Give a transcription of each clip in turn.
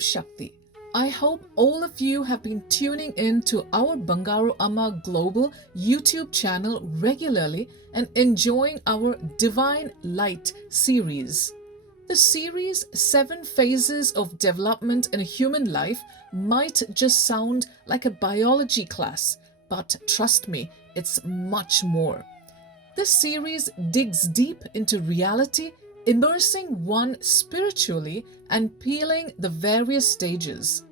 Shakti. I hope all of you have been tuning in to our BangaruAmmaGlobal YouTube channel regularly and enjoying our Divine Light series. The series 7 Phases of Development in a Human Life might just sound like a biology class, but trust me, it's much more. This series digs deep into reality, immersing one spiritually and peeling the various stages.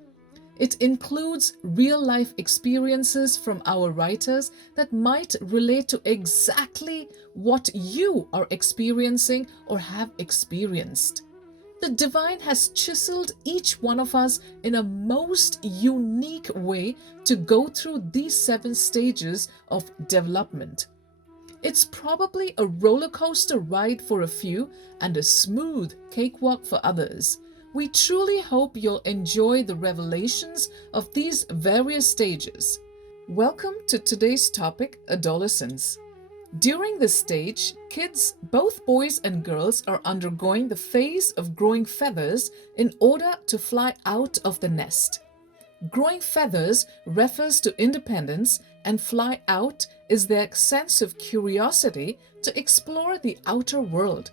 It includes real-life experiences from our writers that might relate to exactly what you are experiencing or have experienced. The divine has chiseled each one of us in a most unique way to go through these 7 stages of development. It's probably a roller coaster ride for a few and a smooth cakewalk for others. We truly hope you'll enjoy the revelations of these various stages. Welcome to today's topic, adolescence. During this stage, kids, both boys and girls, are undergoing the phase of growing feathers in order to fly out of the nest. Growing feathers refers to independence, and fly out is their sense of curiosity to explore the outer world.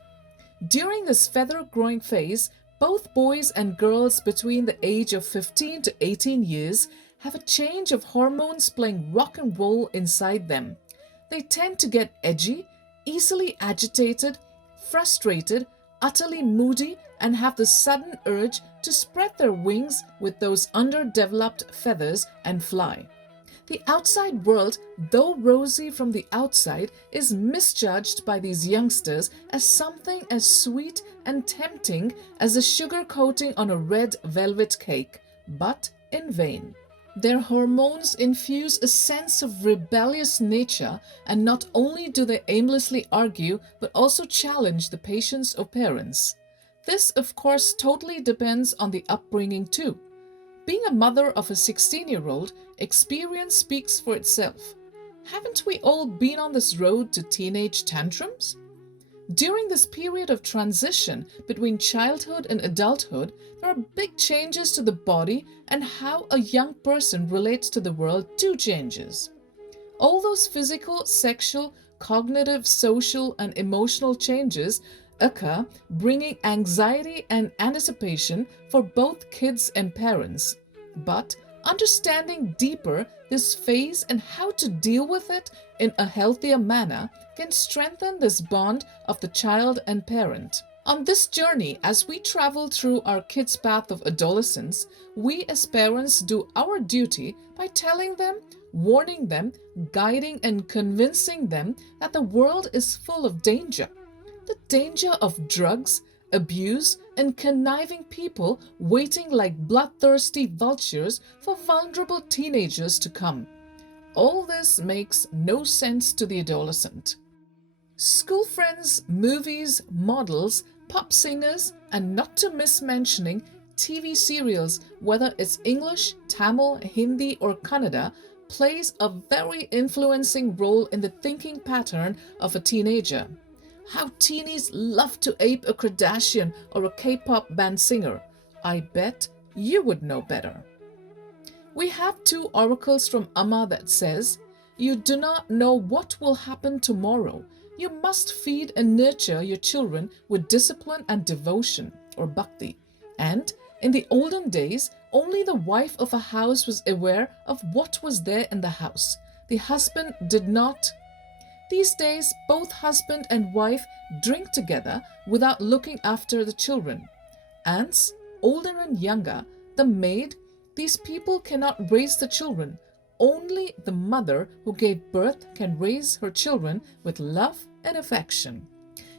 During this feather growing phase, both boys and girls between the age of 15 to 18 years have a change of hormones playing rock and roll inside them. They tend to get edgy, easily agitated, frustrated, utterly moody, and have the sudden urge to spread their wings with those underdeveloped feathers and fly. The outside world, though rosy from the outside, is misjudged by these youngsters as something as sweet and tempting as a sugar coating on a red velvet cake, but in vain. Their hormones infuse a sense of rebellious nature, and not only do they aimlessly argue, but also challenge the patience of parents. This, of course, totally depends on the upbringing too. Being a mother of a 16-year-old, experience speaks for itself. Haven't we all been on this road to teenage tantrums? During this period of transition between childhood and adulthood, there are big changes to the body, and how a young person relates to the world too changes. All those physical, sexual, cognitive, social, and emotional changes occur, bringing anxiety and anticipation for both kids and parents. But understanding deeper this phase and how to deal with it in a healthier manner can strengthen this bond of the child and parent. On this journey, as we travel through our kids' path of adolescence, we as parents do our duty by telling them, warning them, guiding and convincing them that the world is full of danger. The danger of drugs, abuse, and conniving people waiting like bloodthirsty vultures for vulnerable teenagers to come. All this makes no sense to the adolescent. School friends, movies, models, pop singers, and not to miss mentioning TV serials, whether it's English, Tamil, Hindi, or Kannada, plays a very influencing role in the thinking pattern of a teenager. How teenies love to ape a Kardashian or a K-pop band singer. I bet you would know better. We have 2 oracles from Amma that says, "You do not know what will happen tomorrow. You must feed and nurture your children with discipline and devotion," or bhakti. And in the olden days, only the wife of a house was aware of what was there in the house. The husband did not. These days, both husband and wife drink together without looking after the children. Aunts, older and younger, the maid, these people cannot raise the children. Only the mother who gave birth can raise her children with love and affection.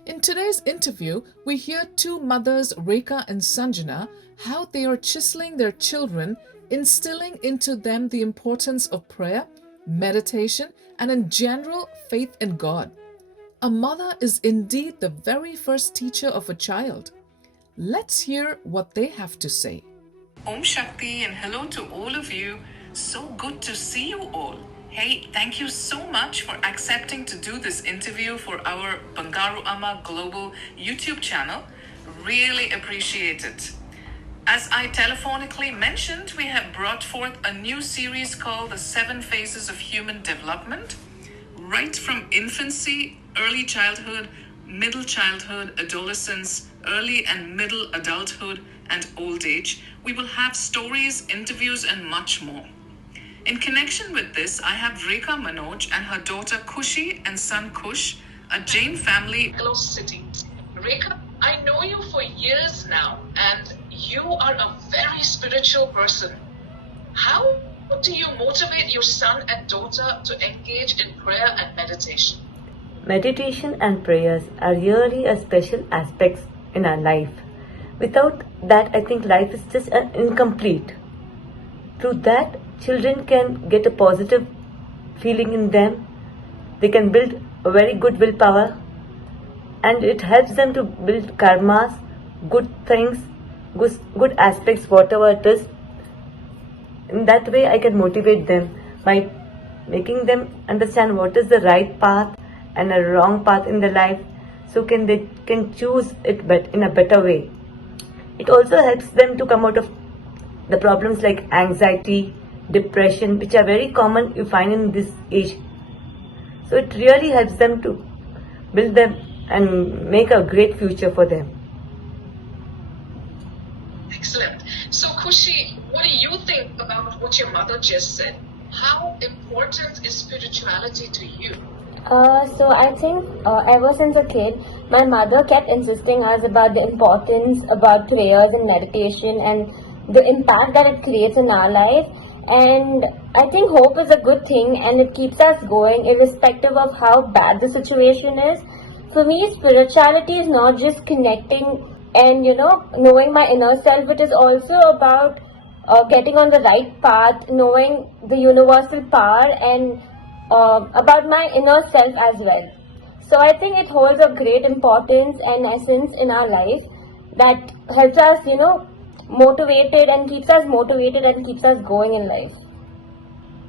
In today's interview, we hear 2 mothers, Rekha and Sanjana, how they are chiseling their children, instilling into them the importance of prayer, meditation, and in general, faith in God. A mother is indeed the very first teacher of a child. Let's hear what they have to say. Om Shakti and hello to all of you. So good to see you all. Hey, thank you so much for accepting to do this interview for our BangaruAmmaGlobal YouTube channel. Really appreciate it. As I telephonically mentioned, we have brought forth a new series called The Seven Phases of Human Development. Right from infancy, early childhood, middle childhood, adolescence, early and middle adulthood, and old age, we will have stories, interviews, and much more. In connection with this, I have Rekha Manoj and her daughter Kushi and son Kush, a Jain family, close city. Rekha, I know you for years now, and you are a very spiritual person. How do you motivate your son and daughter to engage in prayer and meditation? Meditation and prayers are really a special aspects in our life. Without that, I think life is just incomplete. Through that, children can get a positive feeling in them. They can build a very good willpower, and it helps them to build karmas, good things, good aspects, whatever it is. In that way, I can motivate them by making them understand what is the right path and a wrong path in their life, so they can choose it in a better way. It also helps them to come out of the problems like anxiety, depression, which are very common you find in this age. So it really helps them to build them and make a great future for them. Excellent. So, Kushi, what do you think about what your mother just said? How important is spirituality to you? So I think ever since a kid, my mother kept insisting us about the importance about prayers and meditation and the impact that it creates in our life. And I think hope is a good thing, and it keeps us going irrespective of how bad the situation is. For me, spirituality is not just connecting and knowing my inner self. It is also about getting on the right path, knowing the universal power, and about my inner self as well. So I think it holds a great importance and essence in our life that helps us, motivated and keeps us motivated and keeps us going in life.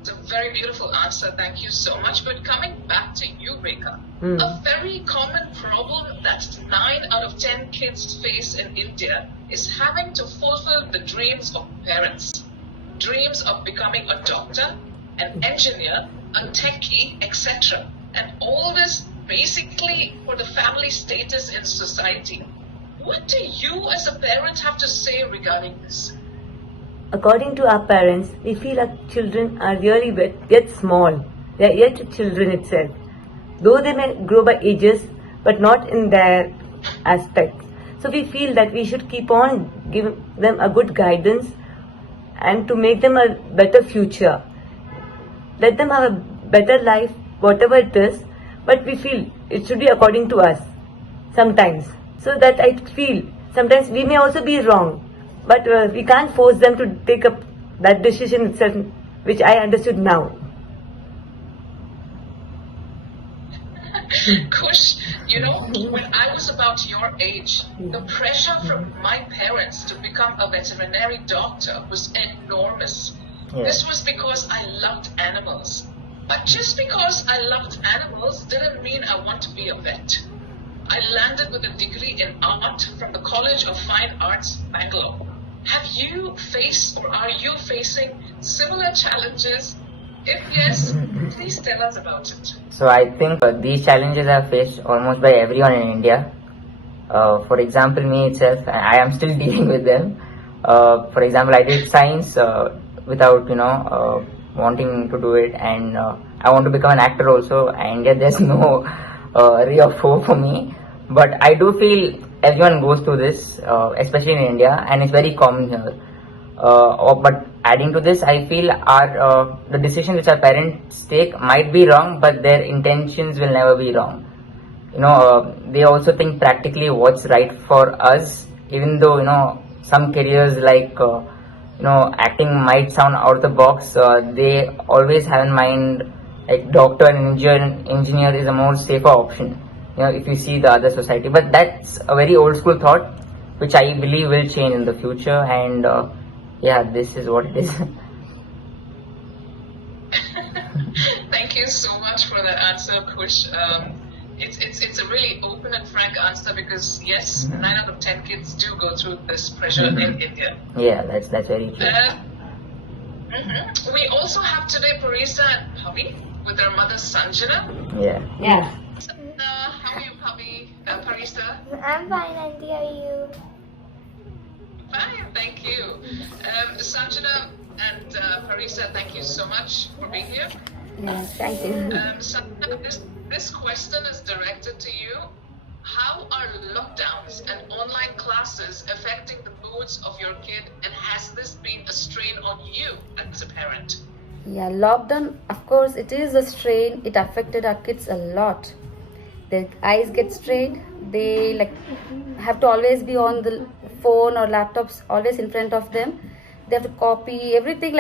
It's a very beautiful answer. Thank you so much. But coming back to you, Rekha, a very common problem that 9 out of 10 kids face in India is having to fulfill the dreams of parents. Dreams of becoming a doctor, an engineer, a techie, etc. And all this basically for the family status in society. What do you as a parent have to say regarding this? According to our parents, we feel our children are really yet small. They are yet children itself. Though they may grow by ages, but not in their aspects. So we feel that we should keep on giving them a good guidance and to make them a better future. Let them have a better life, whatever it is, but we feel it should be according to us sometimes. So that I feel sometimes we may also be wrong, but we can't force them to take up that decision itself, which I understood now. Kush, when I was about your age, the pressure from my parents to become a veterinary doctor was enormous. Yeah. This was because I loved animals. But just because I loved animals didn't mean I want to be a vet. I landed with a degree in art from the College of Fine Arts, Bangalore. Have you faced or are you facing similar challenges? If yes, please tell us about it. So I think these challenges are faced almost by everyone in India. For example, me itself, I am still dealing with them. For example, I did science without wanting to do it, and I want to become an actor also, and yet there's no ray of hope for me. But I do feel everyone goes through this, especially in India, and it's very common here. But adding to this, I feel the decisions which our parents take might be wrong, but their intentions will never be wrong. They also think practically what's right for us, even though some careers like acting might sound out of the box. They always have in mind like doctor and engineer is a more safer option. If you see the other society, but that's a very old school thought, which I believe will change in the future. And this is what it is. Thank you so much for that answer, Kush. it's a really open and frank answer because yes, 9 out of 10 kids do go through this pressure in India. Yeah, that's very true. We also have today Parisa and Bhavi with their mother Sanjana. Yeah. How are you, Bhavi? Parisa? I'm fine, Auntie. How are you? Fine, thank you. Sanjana and Parisa, thank you so much for being here. Yes, thank you. Sanjana, this question is directed to you. How are lockdowns and online classes affecting the moods of your kid, and has this been a strain on you as a parent? Yeah, lockdown, of course, it is a strain. It affected our kids a lot. Their eyes get strained. They have to always be on the phone or laptops, always in front of them. They have to copy everything,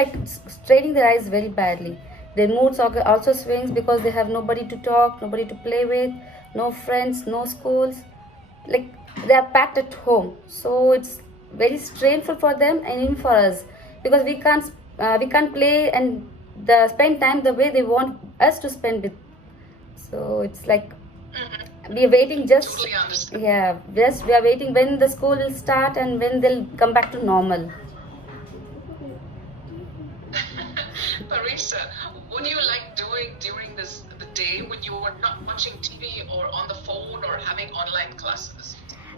straining their eyes very badly. Their moods also swings because they have nobody to talk, nobody to play with, no friends, no schools. They are packed at home, so it's very strainful for them and even for us because we can't play and spend time the way they want us to spend it. So it's we are waiting Totally understand. we are waiting when the school will start and when they'll come back to normal. Parisa, what do you like doing during the day when you are not watching TV or on the phone or having online classes?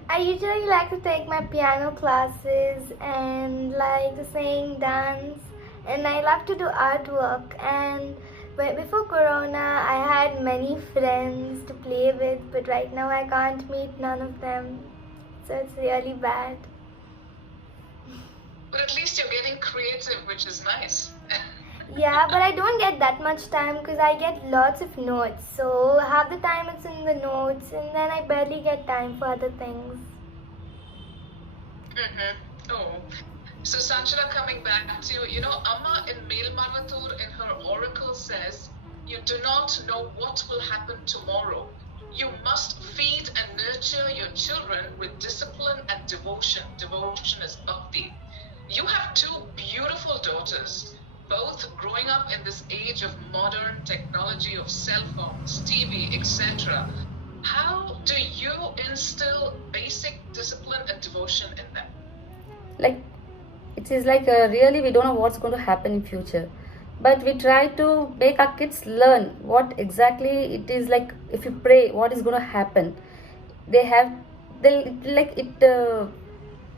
I usually like to take my piano classes and like to sing, dance, and I love to do artwork. And before Corona, I had many friends to play with, but right now I can't meet none of them. So it's really bad. But at least you're getting creative, which is nice. Yeah, but I don't get that much time because I get lots of notes. So half the time it's in the notes, and then I barely get time for other things. Oh. So Sanjana, coming back to you, Amma in Melmarvatur in her oracle says, you do not know what will happen tomorrow. You must feed and nurture your children with discipline and devotion. Devotion is bhakti. You have two beautiful daughters, both growing up in this age of modern technology of cell phones, TV, etc. How do you instill basic discipline and devotion in them? It is really we don't know what's going to happen in future, but we try to make our kids learn what exactly it is. If you pray, what is going to happen. It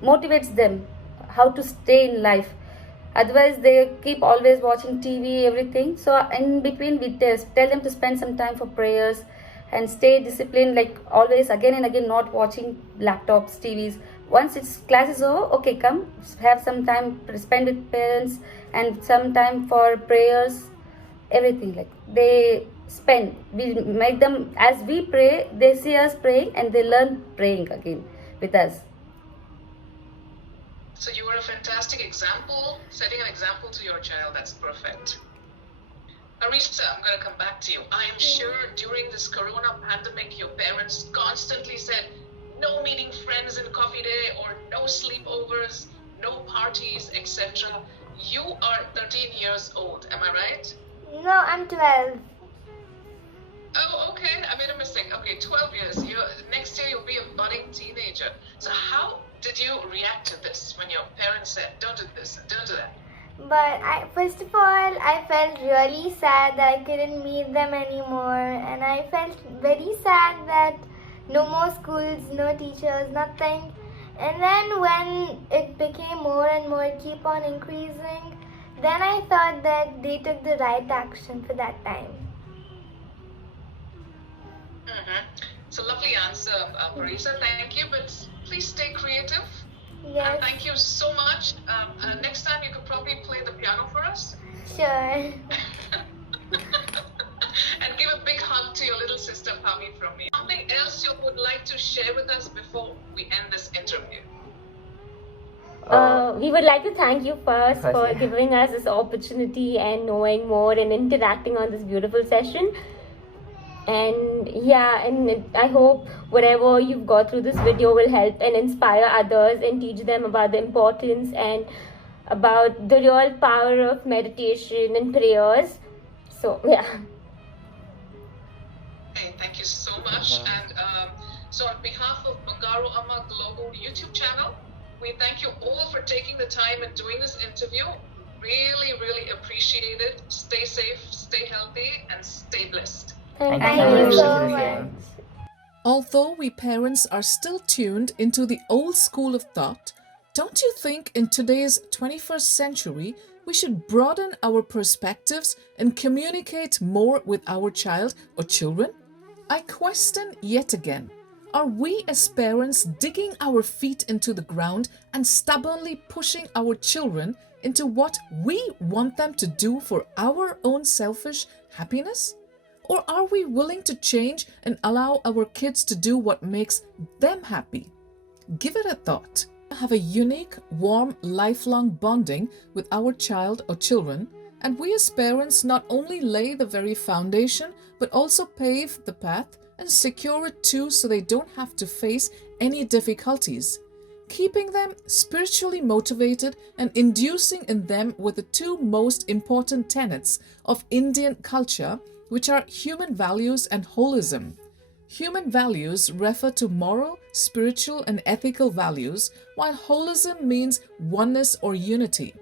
motivates them how to stay in life. Otherwise they keep always watching TV, everything. So in between we tell them to spend some time for prayers and stay disciplined, always again and again, not watching laptops, TVs. Once it's class is over, okay, come have some time, spend with parents and some time for prayers, everything. They spend, we make them, as we pray, they see us praying and they learn praying again with us. So you are a fantastic example, setting an example to your child. That's perfect. Arisa, I'm going to come back to you. I am sure during this corona pandemic, your parents constantly said, no meeting friends in coffee day or no sleepovers, no parties, etc. You are 13 years old, am I right? No, I'm 12. Oh, okay, I made a mistake. Okay, 12 years. Next year you'll be a budding teenager. So how did you react to this when your parents said, don't do this and don't do that? But first of all, I felt really sad that I couldn't meet them anymore. And I felt very sad that no more schools, no teachers, nothing. And then when it became more and more, keep on increasing, then I thought that they took the right action for that time. It's a lovely answer, Parisa. Thank you, but please stay creative. Yes. And thank you so much. Next time you could probably play the piano for us. Sure. And give a big hug to your little sister, Pami, from me. Something else you would like to share with us before we end this interview? We would like to thank you first for giving us this opportunity and knowing more and interacting on this beautiful session. And I hope whatever you've got through this video will help and inspire others and teach them about the importance and about the real power of meditation and prayers. So, yeah. Hey, thank you so much. And so on behalf of BangaruAmmaGlobal YouTube channel, we thank you all for taking the time and doing this interview. Really, really appreciate it. Stay safe, stay healthy, and stay blessed. Thank Thank you you so so much. much. Although we parents are still tuned into the old school of thought, don't you think in today's 21st century we should broaden our perspectives and communicate more with our child or children? I question yet again, are we as parents digging our feet into the ground and stubbornly pushing our children into what we want them to do for our own selfish happiness? Or are we willing to change and allow our kids to do what makes them happy? Give it a thought. Have a unique, warm, lifelong bonding with our child or children, and we as parents not only lay the very foundation, but also pave the path and secure it too so they don't have to face any difficulties. Keeping them spiritually motivated and inducing in them with the two most important tenets of Indian culture, which are human values and holism. Human values refer to moral, spiritual, and ethical values, while holism means oneness or unity.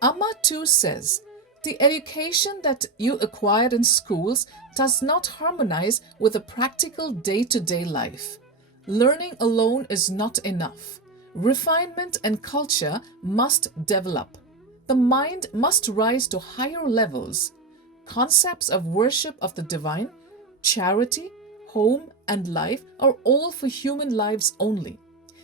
Amma too says, the education that you acquired in schools does not harmonize with a practical day-to-day life. Learning alone is not enough. Refinement and culture must develop. The mind must rise to higher levels. Concepts of worship of the divine, charity, home, and life are all for human lives only.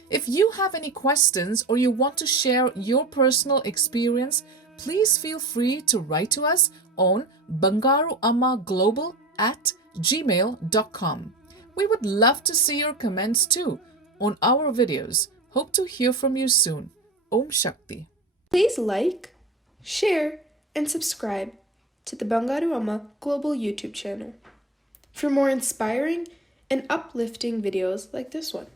If you have any questions or you want to share your personal experience, please feel free to write to us on BangaruAmmaGlobal@gmail.com. We would love to see your comments too on our videos. Hope to hear from you soon. Om Shakti. Please like, share, and subscribe to the BangaruAmmaGlobal YouTube channel for more inspiring and uplifting videos like this one.